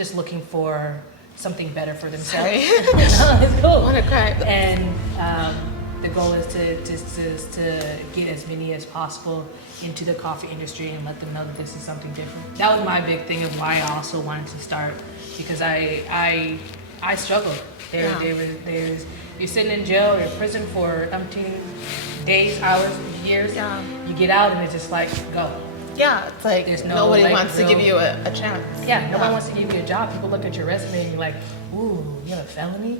just looking for something better for themselves. It's cool. I want to cry. And the goal is to get as many as possible into the coffee industry and let them know that this is something different. That was my big thing of why I also wanted to start, because I struggled. There's you're sitting in jail or in prison for umpteen days, hours, years. Yeah. You get out and it's just like, go. Yeah, it's like There's no, nobody like, wants to give you a chance. Yeah, nobody wants to give you a job. People look at your resume and you're like, ooh, you have a felony?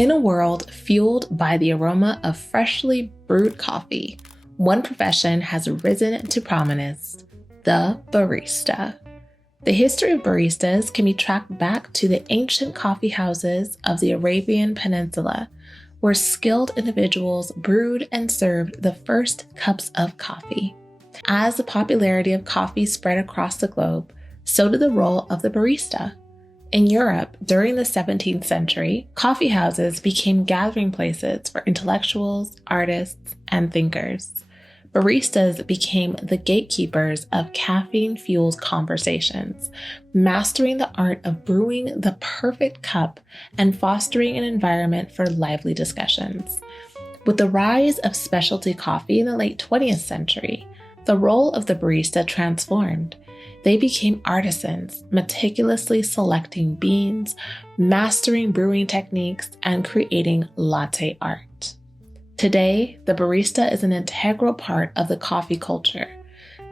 In a world fueled by the aroma of freshly brewed coffee, one profession has risen to prominence: the barista. The history of baristas can be tracked back to the ancient coffee houses of the Arabian Peninsula, where skilled individuals brewed and served the first cups of coffee. As the popularity of coffee spread across the globe, so did the role of the barista. In Europe, during the 17th century, coffee houses became gathering places for intellectuals, artists, and thinkers. Baristas became the gatekeepers of caffeine-fueled conversations, mastering the art of brewing the perfect cup and fostering an environment for lively discussions. With the rise of specialty coffee in the late 20th century, the role of the barista transformed. They became artisans, meticulously selecting beans, mastering brewing techniques, and creating latte art. Today, the barista is an integral part of the coffee culture.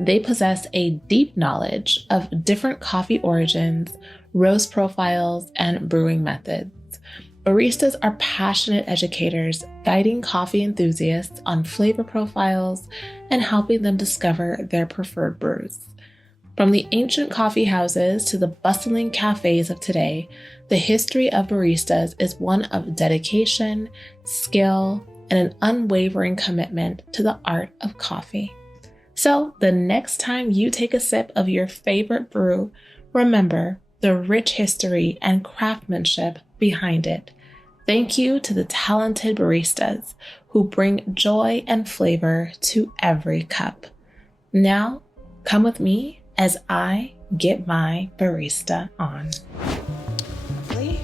They possess a deep knowledge of different coffee origins, roast profiles, and brewing methods. Baristas are passionate educators, guiding coffee enthusiasts on flavor profiles and helping them discover their preferred brews. From the ancient coffee houses to the bustling cafes of today, the history of baristas is one of dedication, skill, and an unwavering commitment to the art of coffee. So the next time you take a sip of your favorite brew, remember the rich history and craftsmanship behind it. Thank you to the talented baristas who bring joy and flavor to every cup. Now, come with me as I get my barista on. Really?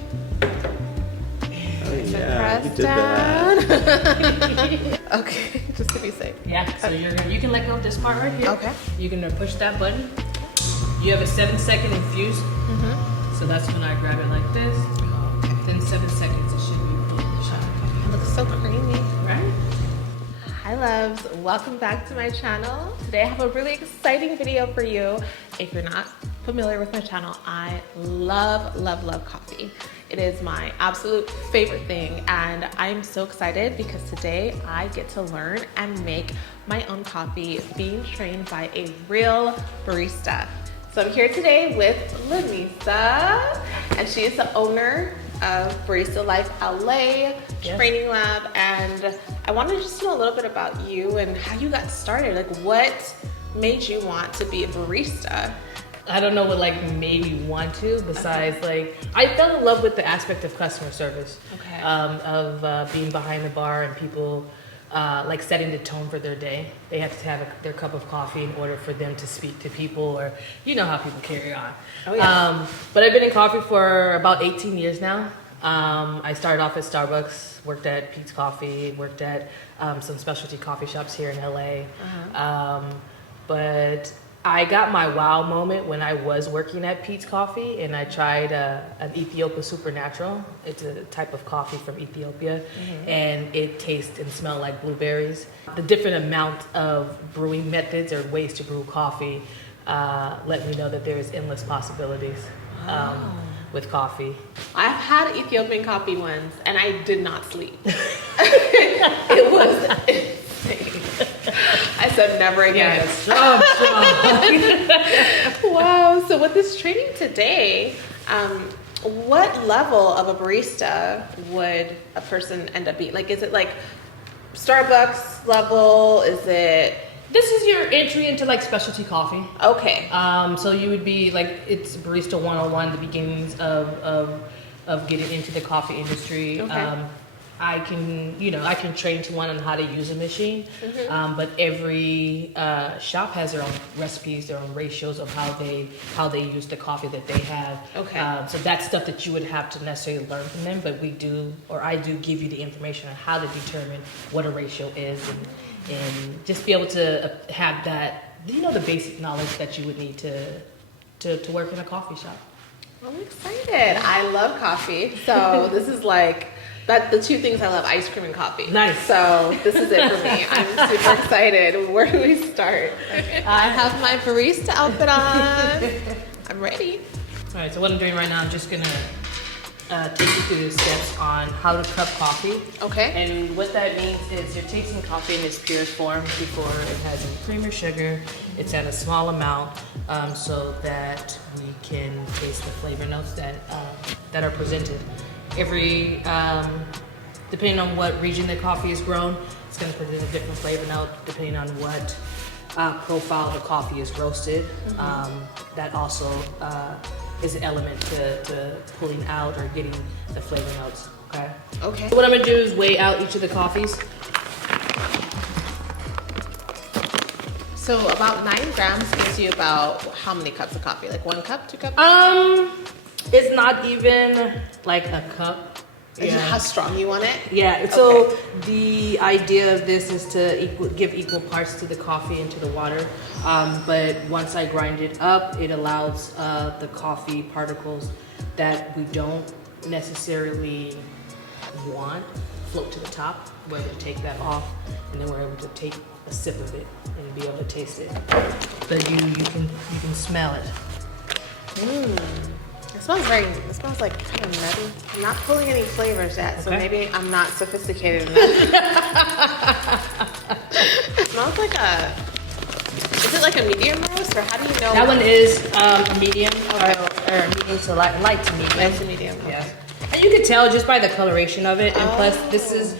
Oh, yeah, you did Down. that. Okay, just to be safe. Yeah, so you can let go of this part right here. Okay. You're gonna push that button. You have a 7-second infuse. So that's when I grab it like this. Okay. Then 7 seconds, it should be fully shot. It looks so creamy. Right? Hi loves, welcome back to my channel. Today I have a really exciting video for you. If you're not familiar with my channel, I love coffee. It is my absolute favorite thing, and I'm so excited because today I get to learn and make my own coffee being trained by a real barista. So I'm here today with Lanisa, and she is the owner of Barista Life LA Training Lab, and I wanted to just know a little bit about you and how you got started. Like, what made you want to be a barista? I don't know what like made me want to, besides like, I fell in love with the aspect of customer service. Okay. Of being behind the bar and people like setting the tone for their day. They have to have their cup of coffee in order for them to speak to people, or you know how people carry on. Oh, yeah. But I've been in coffee for about 18 years now. I started off at Starbucks, worked at Pete's Coffee, worked at some specialty coffee shops here in LA. But I got my wow moment when I was working at Pete's Coffee, and I tried an Ethiopia Supernatural. It's a type of coffee from Ethiopia, and it tastes and smells like blueberries. The different amount of brewing methods or ways to brew coffee let me know that there's endless possibilities with coffee. I've had Ethiopian coffee once, and I did not sleep. It was insane. I said never again. Strong. Wow. So with this training today, what level of a barista would a person end up being? Like, is it like Starbucks level? Is it? This is your entry into like specialty coffee. Okay. So you would be like, it's Barista 101, the beginnings of getting into the coffee industry. Okay. I can train someone on how to use a machine, but every shop has their own recipes, their own ratios of how they use the coffee that they have. Okay. So that's stuff that you would have to necessarily learn from them, but I do give you the information on how to determine what a ratio is, and just be able to have that, the basic knowledge that you would need to work in a coffee shop. I'm excited. I love coffee, so this is like the two things I love: ice cream and coffee. Nice. So this is it for me. I'm super excited. Where do we start? I have my barista outfit on. I'm ready. All right, so what I'm doing right now, I'm just gonna take you through the steps on how to cup coffee. Okay. And what that means is you're tasting coffee in its purest form before it has any cream or sugar. It's at a small amount, so that we can taste the flavor notes that are presented. Depending on what region the coffee is grown, it's going to present a different flavor note depending on what profile the coffee is roasted. That also is an element to pulling out or getting the flavor notes. Okay. Okay. So what I'm gonna do is weigh out each of the coffees. So about 9 grams gives you about how many cups of coffee? Like 1 cup, 2 cups? It's not even like a cup. Is it how strong you want it? Yeah. So the idea of this is to give equal parts to the coffee and to the water. But once I grind it up, it allows the coffee particles that we don't necessarily want float to the top. We're able to take that off, and then we're able to take a sip of it and be able to taste it. But you can smell it. It smells like kind of nutty. I'm not pulling any flavors yet, so Okay. maybe I'm not sophisticated enough. It smells like is it like a medium roast, or how do you know? That one is medium or medium to light to medium. Light to medium, okay. Yeah. And you can tell just by the coloration of it, and plus this is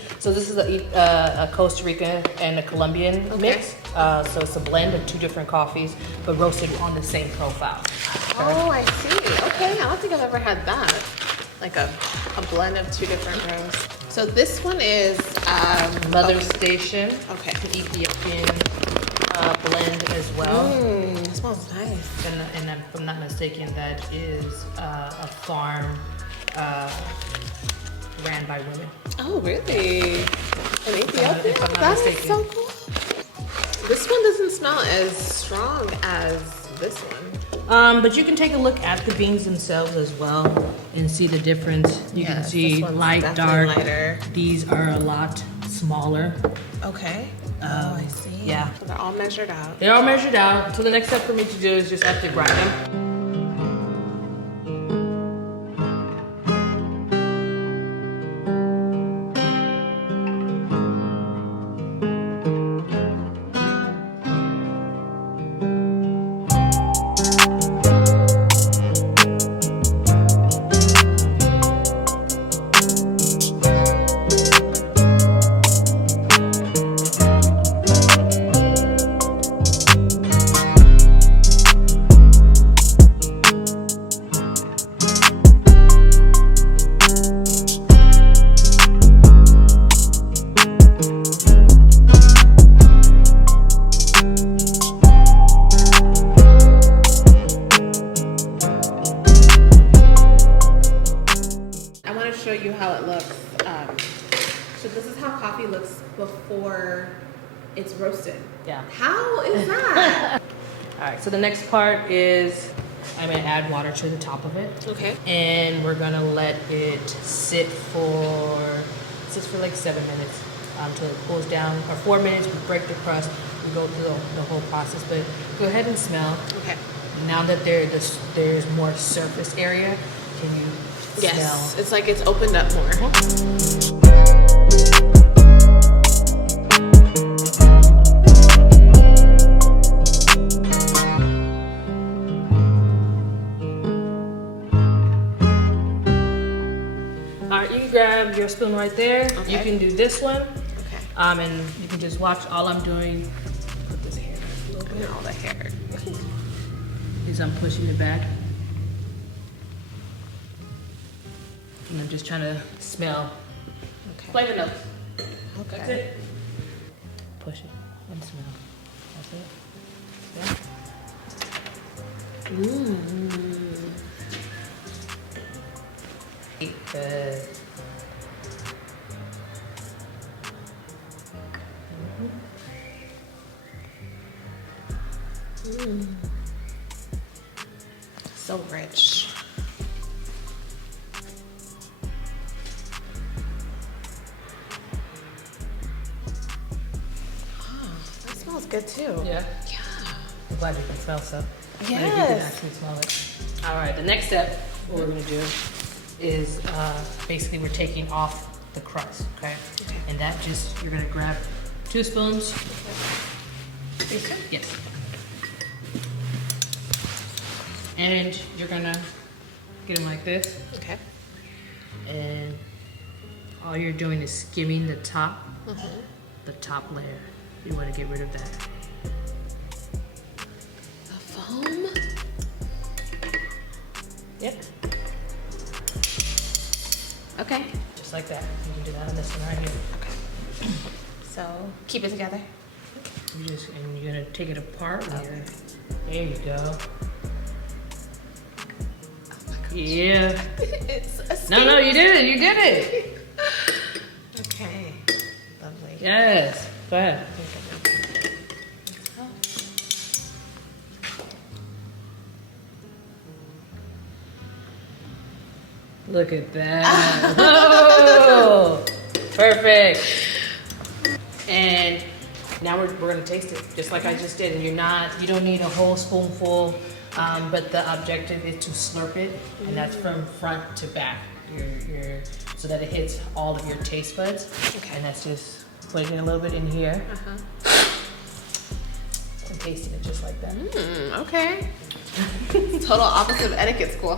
a Costa Rica and a Colombian mix. So it's a blend of 2 different coffees, but roasted on the same profile. Oh, I see. Okay, I don't think I've ever had that. Like a blend of 2 different roasts. So this one is Mother Station. Okay. An Ethiopian blend as well. It smells nice. And if I'm not mistaken, that is a farm ran by women. Oh, really? In Ethiopia? if I'm not That is mistaken. so cool. This one doesn't smell as strong as this one. But you can take a look at the beans themselves as well and see the difference. You can Yes, see this one's light, definitely dark. lighter. These are a lot smaller. Okay. I see. Yeah. So they're all measured out. They're all measured out. So the next step for me to do is just have to grind them. Show you how it looks. So this is how coffee looks before it's roasted. Yeah. How is that? All right, so the next part is I'm gonna add water to the top of it. Okay. And we're gonna let it sit for like 7 minutes until it cools down. Or 4 minutes, we break the crust, we go through the whole process. But go ahead and smell. Okay. Now that there's more surface area, can you Yes. smell? It's like it's opened up more. All right, you can grab your spoon right there. Okay. You can do this one. Okay. And you can just watch. All I'm doing, put this hair a little Look bit. at all the hair. Is I'm pushing it back. And I'm just trying to smell. Okay. Flavor notes. Okay. That's it. Push it and smell. That's it. Yeah. Good. So rich. That smells good too. Yeah. Yeah. I'm glad you can smell stuff. Yes. Like you can actually smell it. All right, the next step, what we're gonna do is basically we're taking off the crust, okay? And that just, you're gonna grab 2 spoons. Okay. Yes. And you're gonna get them like this. Okay. And all you're doing is skimming the top layer. You wanna get rid of that. The foam. Yep. Okay. Just like that. You can do that on this one right here. So keep it together. And you're gonna take it apart. There you go. Yeah. It's a No, you did it. You did it. Okay. Lovely. Yes. Go ahead. Look at that. Oh, perfect. And now we're gonna taste it, just like I just did. And you don't need a whole spoonful, but the objective is to slurp it, and that's from front to back, so that it hits all of your taste buds. Okay. And that's just putting it a little bit in here and tasting it just like that. Okay. Total opposite of etiquette school.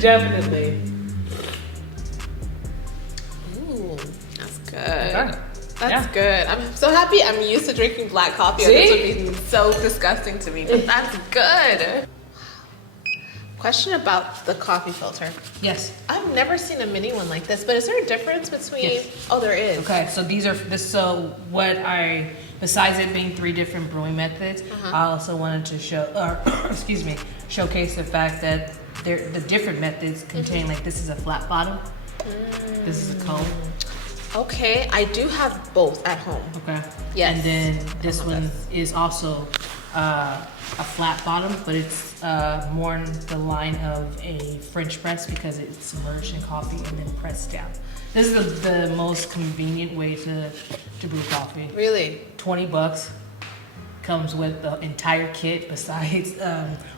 Definitely. Ooh, that's good. Okay. That's good. I'm so happy I'm used to drinking black coffee. Or this would be so disgusting to me, but that's good. Question about the coffee filter. Yes. I've never seen a mini one like this, but is there a difference between? Yes. Oh, there is. Okay, so besides it being 3 different brewing methods, I also wanted to showcase the fact that the different methods contain, like, this is a flat bottom, this is a cone. Okay, I do have both at home. Okay. Yes. And then this one is also a flat bottom, but it's more in the line of a French press because it's submerged in coffee and then pressed down. This is the most convenient way to brew coffee. Really? $20 comes with the entire kit besides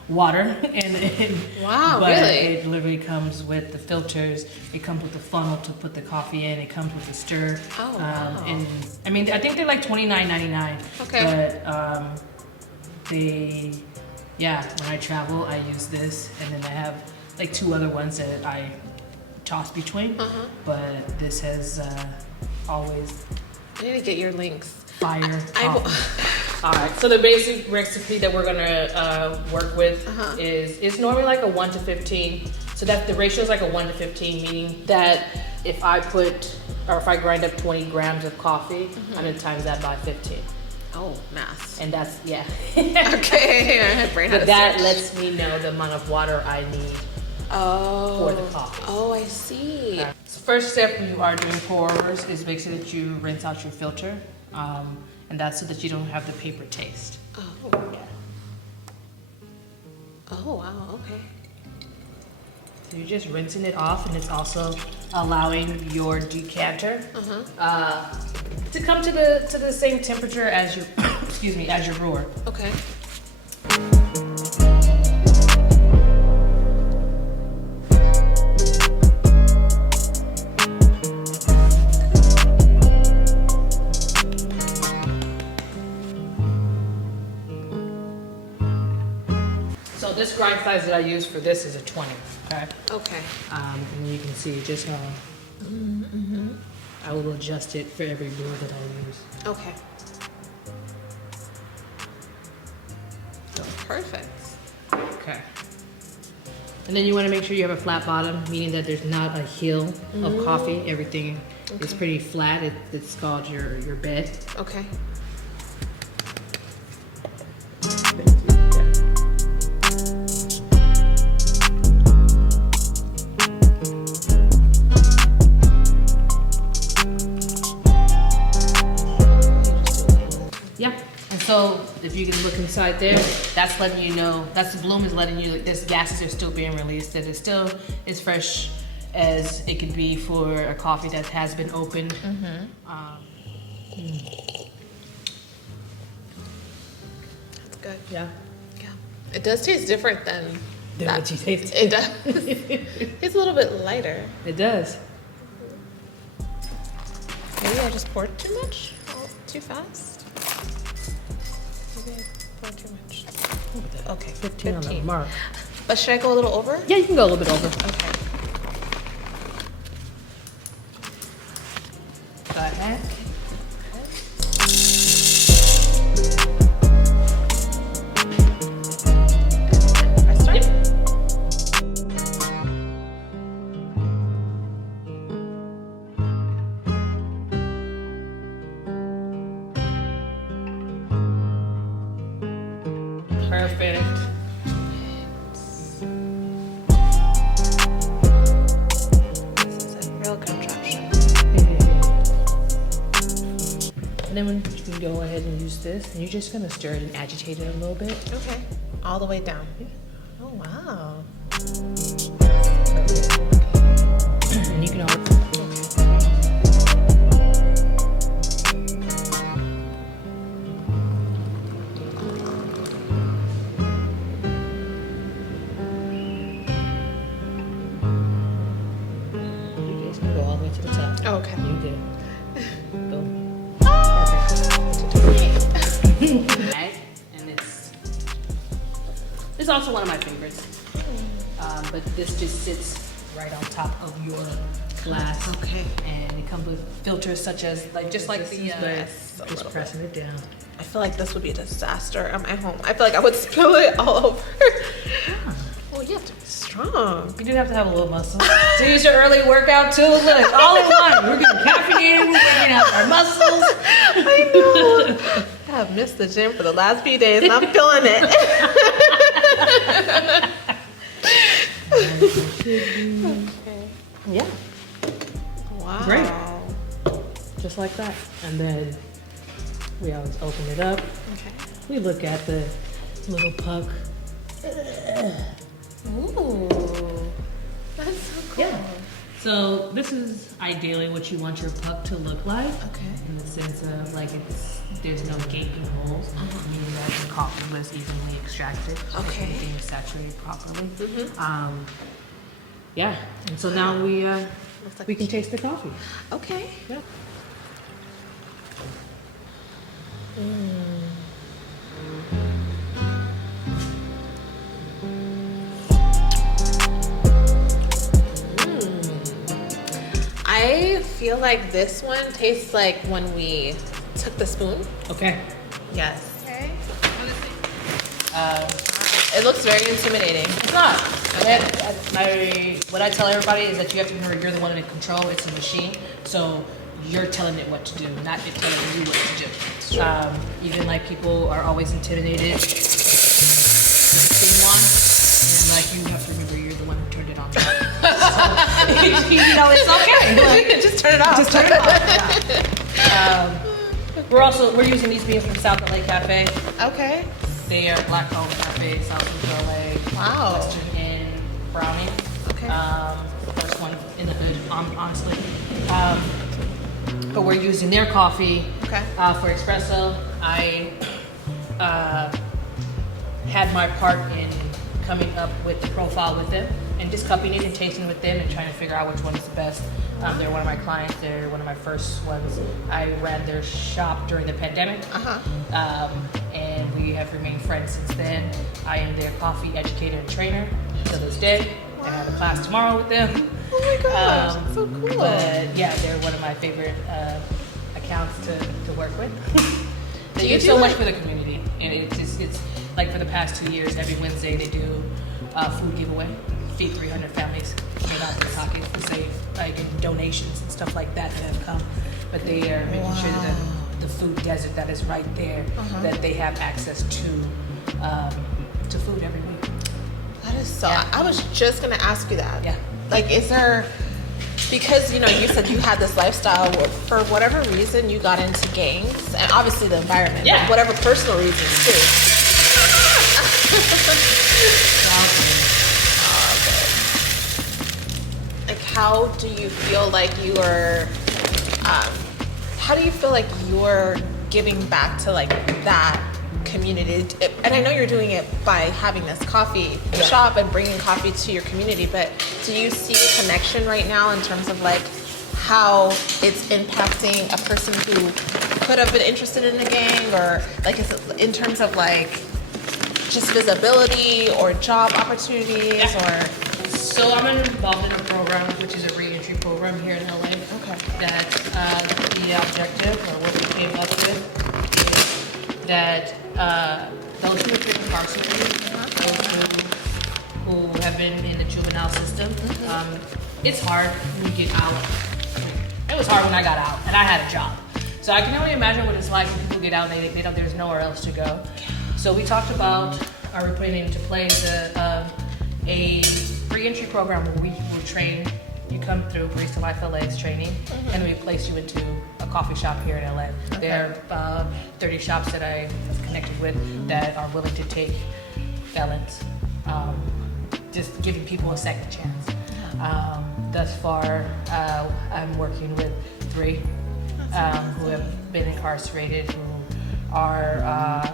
water and Wow, but really? it literally comes with the filters. It comes with the funnel to put the coffee in. It comes with the stir. Oh, wow. And I mean, I think they're like $29.99. Okay. But when I travel, I use this, and then I have like 2 other ones that I toss between. But this has always I need to get your links. fire coffee. All right, so the basic recipe that we're gonna work with is normally like a 1 to 15. So that the ratio is like a 1 to 15, meaning that if I grind up 20 grams of coffee, I'm gonna times that by 15. Oh, math. And that's, yeah. Okay. Brain had But a that search. lets me know the amount of water I need for the coffee. Oh, I see. So first step when you are doing pour overs is make sure that you rinse out your filter. And that's so that you don't have the paper taste. Oh. Oh, wow, okay. So you're just rinsing it off, and it's also allowing your decanter to come to the same temperature as your as your brewer. Okay. So this grind size that I use for this is a 20. Okay. Okay. And you can see just how I will adjust it for every brew that I use. Okay. Perfect. Okay. And then you want to make sure you have a flat bottom, meaning that there's not a hill of coffee. Everything is pretty flat. It's called your bed. Okay. Yeah. And so if you can look inside there, that's letting you know, that's the bloom is letting you, like, this gases are still being released, that it still is fresh as it can be for a coffee that has been opened. That's good. Yeah. Yeah. It does taste different than that. What you taste. It does. It's a little bit lighter. It does. Maybe I just poured too much? Oh, too fast? Maybe I poured too much. Okay, 15 on the mark. But should I go a little over? Yeah, you can go a little bit over. Okay. Go ahead. I start? Yep. Perfect. This is a real contraption. And then when you can go ahead and use this, and you're just gonna stir it and agitate it a little bit. Okay. All the way down. Oh, wow. And you can always. You just can go all the way to the top. Oh, okay. You did. Boom. Right? And it's also one of my favorites. But this just sits right on top of your glass. Okay. And it comes with filters such as just like the yes, a just little pressing it down. I feel like this would be a disaster at my home. I feel like I would spill it all over. Well, you have to be strong. You do have to have a little muscle. So use your early workout too. Look, all in one. We're getting caffeinated, we're working out our muscles. I know. I have missed the gym for the last few days and I'm feeling it. Okay. Yeah, Wow. Great. just like that. And then we always open it up. Okay. We look at the little puck. Ooh. That's so cool. Yeah. So this is ideally what you want your puck to look like. Okay. In the sense of there's no gaping holes, meaning that the coffee was evenly extracted. Okay. Everything is saturated properly. Mm-hmm. Yeah. And so now we Looks like we can taste the coffee. Okay. Yeah. I feel like this one tastes like when we took the spoon. Okay. Yes. Okay. It looks very intimidating. It's not. What I tell everybody is that you have to remember you're the one in control. It's a machine, so you're telling it what to do, not it telling you what to do. Even like people are always intimidated with the steam one, and like you have to remember you're the one who turned it on. So, it's okay. Just turn it off. Just turn it off. Yeah. We're using these beans from South LA Cafe. Okay. They are black owned cafe, South Central LA. Wow. Western in Browning. Okay. First one in the hood, honestly. But we're using their coffee Okay. for espresso. I had my part in coming up with the profile with them and just cupping it and tasting with them and trying to figure out which one is the best. They're one of my clients. They're one of my first ones. I ran their shop during the pandemic. And we have remained friends since then. I am their coffee educator and trainer to this day. Wow. I have a class tomorrow with them. Oh my gosh, that's so cool. But yeah, they're one of my favorite accounts to work with. They do do so much like- for the community. And it's like for the past 2 years, every Wednesday they do a food giveaway. feed 300 families made out of Kentucky to save like in donations and stuff like that have come. But they are making sure that the food desert that is right there, that they have access to food every week. That is so. I was just gonna ask you that. Yeah. Like, is there? Because you said you had this lifestyle. For whatever reason, you got into gangs, and obviously the environment. Yeah. But whatever personal reasons too. Like, how do you feel like you are? How do you feel like you're giving back to like that community? And I know you're doing it by having this coffee shop and bringing coffee to your community, but do you see a connection right now in terms of like how it's impacting a person who could have been interested in a gang, or like is it in terms of like just visibility or job opportunities or? So I'm involved in a program, which is a re-entry program here in LA. Okay. That the objective, or what we came up with, is that those who have been incarcerated, those who have been in the juvenile system, it's hard when you get out. It was hard when I got out, and I had a job. So I can only imagine what it's like when people get out and they know there's nowhere else to go. So we talked about, we're putting into place a re-entry program where we will train. You come through Barista Life LA's training, and we place you into a coffee shop here in LA. Okay. There are 30 shops that I have connected with that are willing to take felons, just giving people a second chance. Thus far, I'm working with 3 who have been incarcerated, who are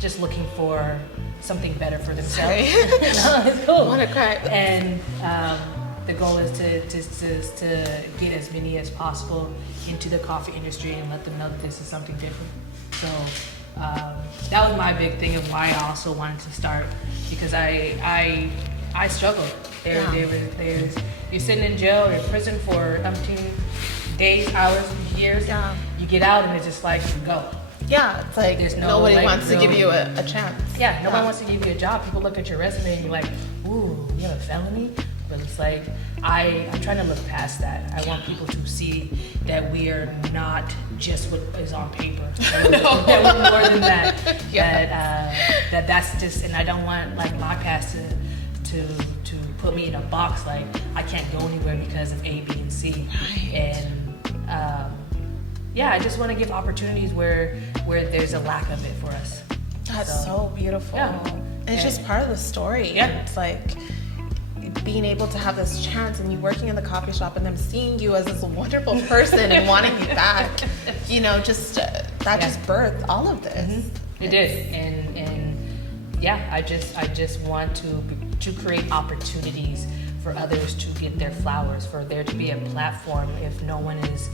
just looking for something better for themselves. It's cool. I want to cry. And the goal is to get as many as possible into the coffee industry and let them know that this is something different. So that was my big thing of why I also wanted to start, because I struggled. You're sitting in jail or in prison for umpteen days, hours, years. Yeah. You get out and it's just like, go. Yeah, it's like There's no, nobody like, wants to give you a chance. Yeah, nobody wants to give you a job. People look at your resume and you're like, ooh, you have a felony? But it's like, I'm trying to look past that. I want people to see that we are not just what is on paper. That we're more than that. Yeah. That's just, and I don't want like my past to put me in a box like I can't go anywhere because of A, B, and C. Right. And I just want to give opportunities where there's a lack of it for us. That's so beautiful. Yeah. And it's just part of the story. Yeah. It's like being able to have this chance and you working in the coffee shop and them seeing you as this wonderful person and wanting you back, just just birthed all of this. Mm-hmm. It did. And I just want to create opportunities for others to get their flowers, for there to be a platform. If no one is,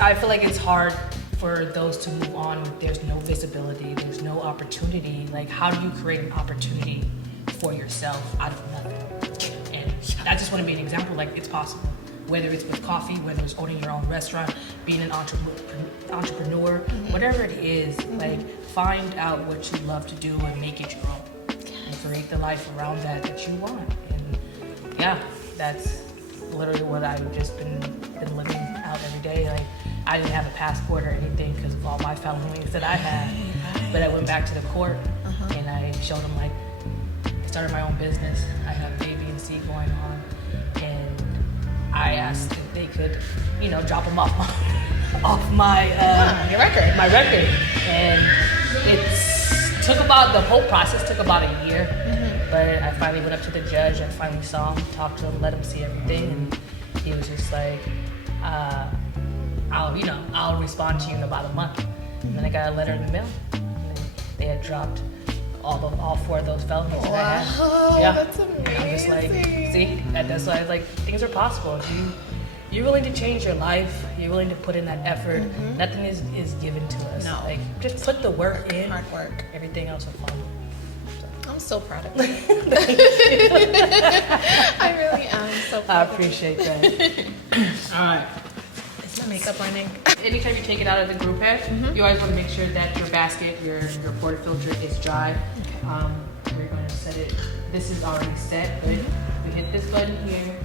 I feel like it's hard for those to move on. There's no visibility, there's no opportunity. Like, how do you create an opportunity for yourself out of nothing? And I just want to be an example, like it's possible. Whether it's with coffee, whether it's owning your own restaurant, being an entrepreneur, whatever it is, like find out what you love to do and make it your own. And create the life around that you want. And that's literally what I've just been living out every day. Like, I didn't have a passport or anything because of all my felonies that I had. But I went back to the court and I showed them, like, I started my own business. I have A, B, and C going on. And I asked if they could, drop them off my your record. My record. And the whole process took about a year. But I finally went up to the judge. I finally saw him, talked to him, let him see everything, and he was just like, I'll respond to you in about a month. And then I got a letter in the mail. And they had dropped all 4 of those felonies that I had. Yeah, that's amazing. And I'm just like, see, that's why I was like, things are possible. If you're willing to change your life, you're willing to put in that effort, nothing is given to us. No. Like, just put the work in. Hard work. Everything else will follow. I'm so proud of you. I really am so I proud appreciate that. All right. Is my makeup running? Anytime you take it out of the brew pad, you always want to make sure that your basket, your portafilter is dry. Okay. we're going to set it. This is already set, but we hit this button here.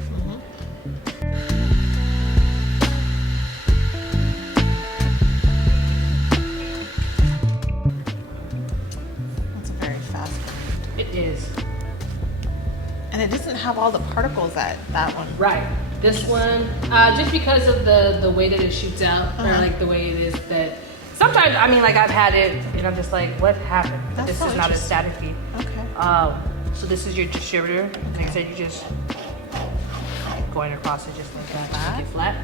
That's a very fast grind. It is. And it doesn't have all the particles that one. Right. This one, just because of the way that it shoots out, or like the way it is that, sometimes, I mean, like I've had it, and I'm just like, what happened? But That's this so is not a interesting. static feed. Okay. So this is your distributor. Like I said, you just going across it just like that. Flat. Make it flat.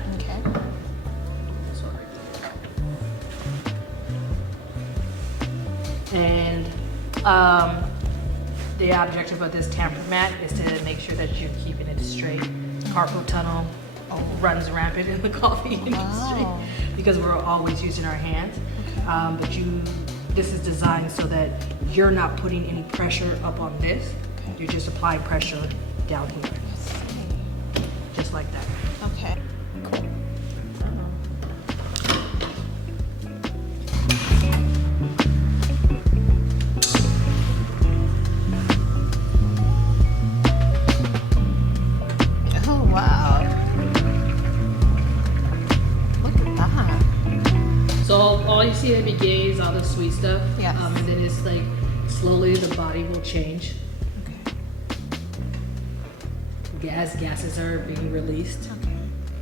Okay. And the objective of this tamper mat is to make sure that you're keeping it straight. Carpal tunnel runs rampant in the coffee industry because we're always using our hands. But this is designed so that you're not putting any pressure up on this. You're just applying pressure down here, just like that. Okay. Cool. Oh wow! Look at that. So all you see in the beginning is all the sweet stuff. Yes. And then it's like slowly the body will change. As gases are being released.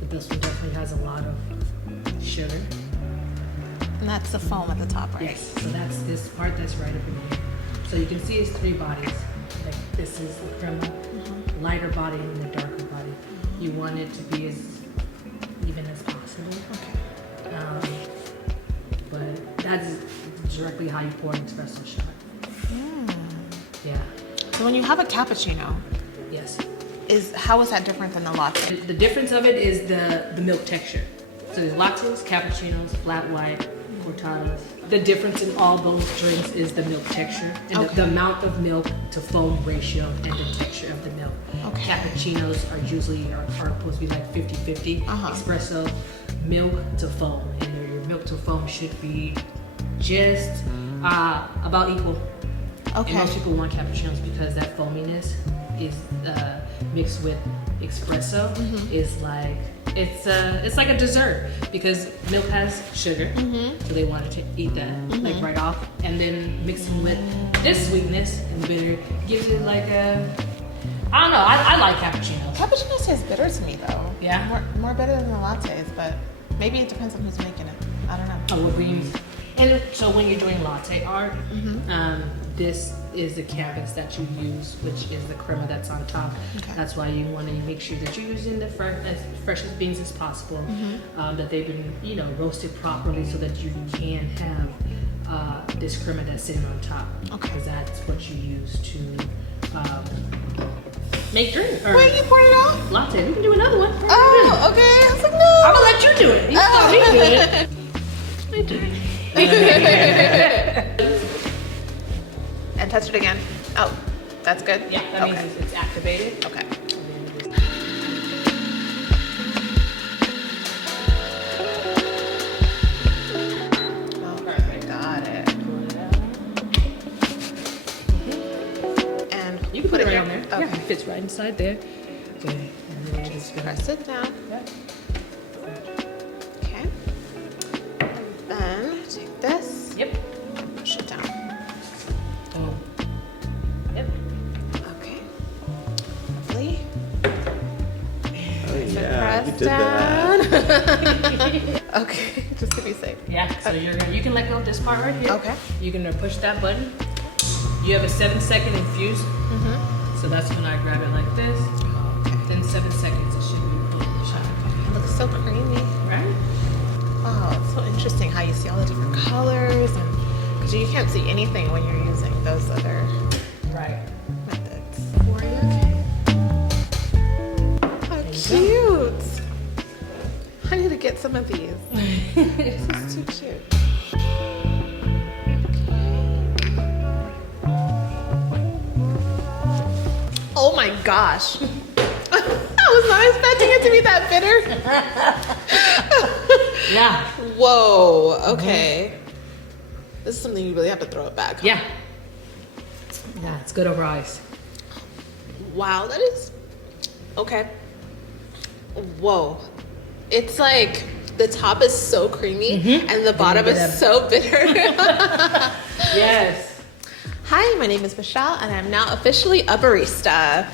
But this one definitely has a lot of sugar. And that's the foam at the top, right? Yes. So that's this part that's right up in here. So you can see it's three bodies. Like this is the crema, lighter body and the darker body. You want it to be as even as possible. But that's directly how you pour an espresso shot. Yeah. So when you have a cappuccino, Yes. how is that different than the latte? The difference of it is the milk texture. So there's lattes, cappuccinos, flat white, cortadas. The difference in all those drinks is the milk texture and the amount of milk to foam ratio and the texture of the milk. Cappuccinos are usually are supposed to be like 50-50. Espresso, milk to foam, and your milk to foam should be just about equal. And most people want cappuccinos because that foaminess is mixed with espresso is like it's like a dessert because milk has sugar, so they wanted to eat that like right off, and then mixing with this sweetness and bitter gives it like a I don't know. I like cappuccinos. Cappuccino tastes bitter to me though. Yeah? More bitter than the lattes, but maybe it depends on who's making it. I don't know. Oh, what we use. And so when you're doing latte art, this is the canvas that you use, which is the crema that's on top. That's why you want to make sure that you're using the as freshest beans as possible, that they've been, roasted properly so that you can have this crema that's sitting on top. Because that's what you use to make drink. Wait, you poured it out? Latte. We can do another one. Oh, okay. I was like, no. I'm gonna let you do it. You saw me do it. And touch it again. Oh, that's good? Yeah, that means it's activated. Okay. Perfect. Got it. And You can put it right on there. Okay. Yeah, it fits right inside there. Good. And then just Press it down. Okay. Then take this. Yep. Push it down. Yep. Okay. Lovely. Oh yeah, you Press did that. down. Okay, just to be safe. Yeah. So you can let go of this part right here. Okay. You're gonna push that button. You have a 7-second infuse. So that's when I grab it like this. Then 7 seconds it should be fully shot. It looks so creamy. Right? Wow, it's so interesting how you see all the different colors, and because you can't see anything when you're using those other Right. methods. How cute! I need to get some of these. This is too cute. Oh my gosh! I was not expecting it to be that bitter. Yeah. Whoa, okay. This is something you really have to throw it back. Yeah. Yeah, it's good over ice. Wow, that is okay. Whoa, it's like the top is so creamy and the bottom is so bitter. Yes. Hi, my name is Michelle and I'm now officially a barista.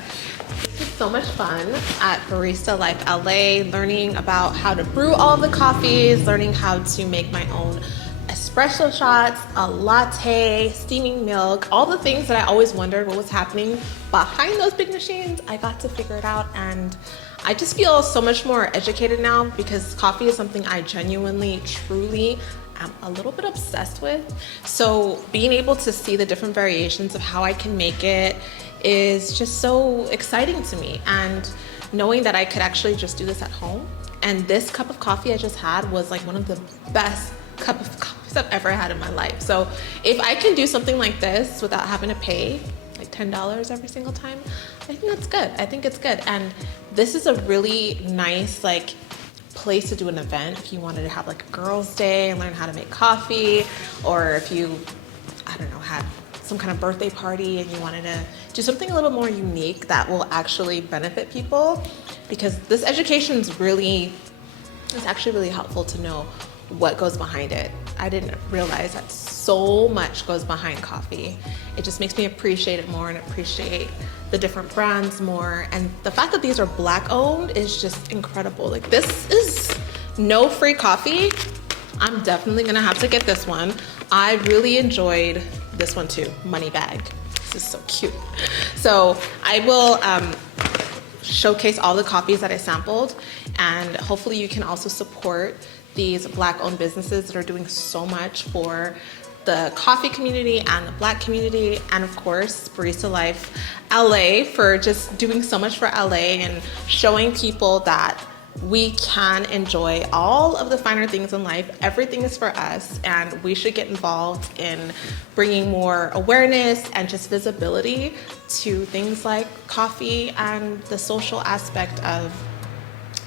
This is so much fun at Barista Life LA, learning about how to brew all the coffees, learning how to make my own espresso shots, a latte, steaming milk, all the things that I always wondered what was happening behind those big machines. I got to figure it out, and I just feel so much more educated now because coffee is something I genuinely, truly am a little bit obsessed with. So being able to see the different variations of how I can make it is just so exciting to me. And knowing that I could actually just do this at home. And this cup of coffee I just had was like one of the best cup of coffees I've ever had in my life. So if I can do something like this without having to pay like $10 every single time, I think that's good. I think it's good. And this is a really nice like place to do an event if you wanted to have like a girls' day and learn how to make coffee, or if you, I don't know, had some kind of birthday party and you wanted to do something a little bit more unique that will actually benefit people, because this education is actually really helpful to know what goes behind it. I didn't realize that so much goes behind coffee. It just makes me appreciate it more and appreciate the different brands more. And the fact that these are Black owned is just incredible. Like, this is no free coffee. I'm definitely gonna have to get this one. I really enjoyed this one too, Money Bag. This is so cute. So I will showcase all the coffees that I sampled, and hopefully you can also support these Black-owned businesses that are doing so much for the coffee community and the Black community, and of course Barista Life LA for just doing so much for LA and showing people that we can enjoy all of the finer things in life. Everything is for us, and we should get involved in bringing more awareness and just visibility to things like coffee and the social aspect of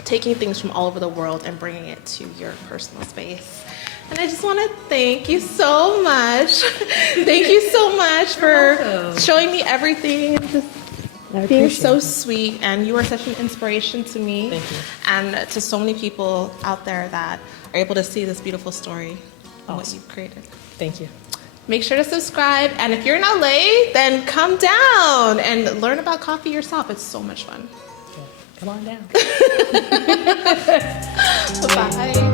taking things from all over the world and bringing it to your personal space. And I just want to thank you so much. Thank you so much for showing me everything and just being so sweet. And you are such an inspiration to me. Thank you. And to so many people out there that are able to see this beautiful story and what you've created. Thank you. Make sure to subscribe. And if you're in LA, then come down and learn about coffee yourself. It's so much fun. Come on down. Bye.